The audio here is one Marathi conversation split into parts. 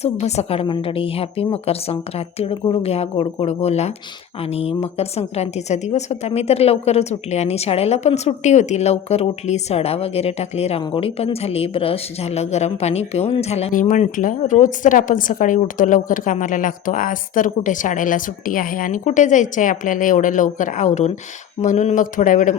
शुभ सकाळ मंडळी. हॅपी मकर संक्रांत. तिळगुळ घ्या, गोड गोड बोला. आणि मकर संक्रांतीचा दिवस होता. मी तर लवकरच उठली आणि शाळेला पण सुट्टी होती. लवकर उठली, सडा वगैरे टाकली, रांगोळी पण झाली, ब्रश झालं, गरम पाणी पिऊन झालं. आणि म्हटलं रोज तर आपण सकाळी उठतो, लवकर कामाला लागतो, आज तर कुठे शाळेला सुट्टी आहे आणि कुठे जायचं आहे आपल्याला एवढं लवकर आवरून. म्हणून मग थोडा वेळ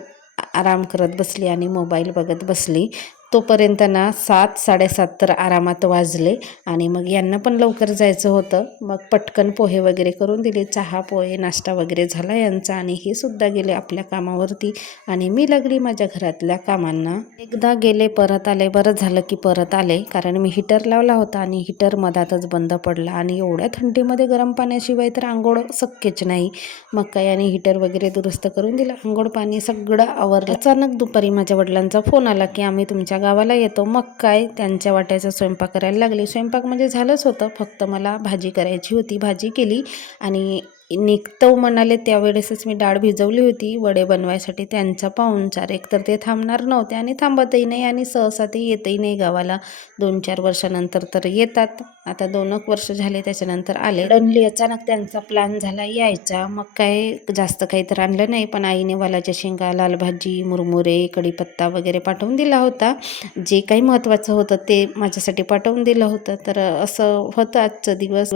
आराम करत बसली आणि मोबाईल बघत बसली. तोपर्यंत ना 7-7:30 तर आरामात वाजले. आणि मग यांना पण लवकर जायचं होतं. मग पटकन पोहे वगैरे करून दिले. चहा पोहे नाश्ता वगैरे झाला यांचा आणि हे सुद्धा गेले आपल्या कामावरती. आणि मी लागली माझ्या घरातल्या कामांना. एकदा गेले परत आले. बरं झालं की परत आले, कारण मी हीटर लावला होता आणि हीटर मधातच बंद पडला आणि एवढ्या थंडीमध्ये गरम पाण्याशिवाय तर आंघोळ शक्यच नाही. मग काय आणि हीटर वगैरे दुरुस्त करून दिला, आंघोळ पाणी सगळं आवरलं. अचानक दुपारी माझ्या वडिलांचा फोन आला की आम्ही तुमच्या गावाला येतो. मग काय त्यांच्या वाट्याचा स्वयंपाक करायला लागले. स्वयंपाक म्हणजे झालंच होतं, फक्त मला भाजी करायची होती. भाजी केली आणि निघतो म्हणाले त्यावेळेसच मी डाळ भिजवली होती वडे बनवायसाठी. त्यांचा पाहुणचार, एकतर ते थांबणार नव्हते आणि थांबतही नाही आणि सहसा ते येतही नाही गावाला. 2-4 वर्षानंतर तर येतात. आता 2 वर्ष झाले त्याच्यानंतर आले. सडनली अचानक त्यांचा प्लॅन झाला यायचा. मग काय जास्त काही तर आणलं नाही, पण आईने वालाच्या शेंगा, लाल भाजी, मुरमुरे, कढीपत्ता वगैरे पाठवून दिला होता. जे काही महत्त्वाचं होतं ते माझ्यासाठी पाठवून दिलं होतं. तर असं होतं आजचा दिवस.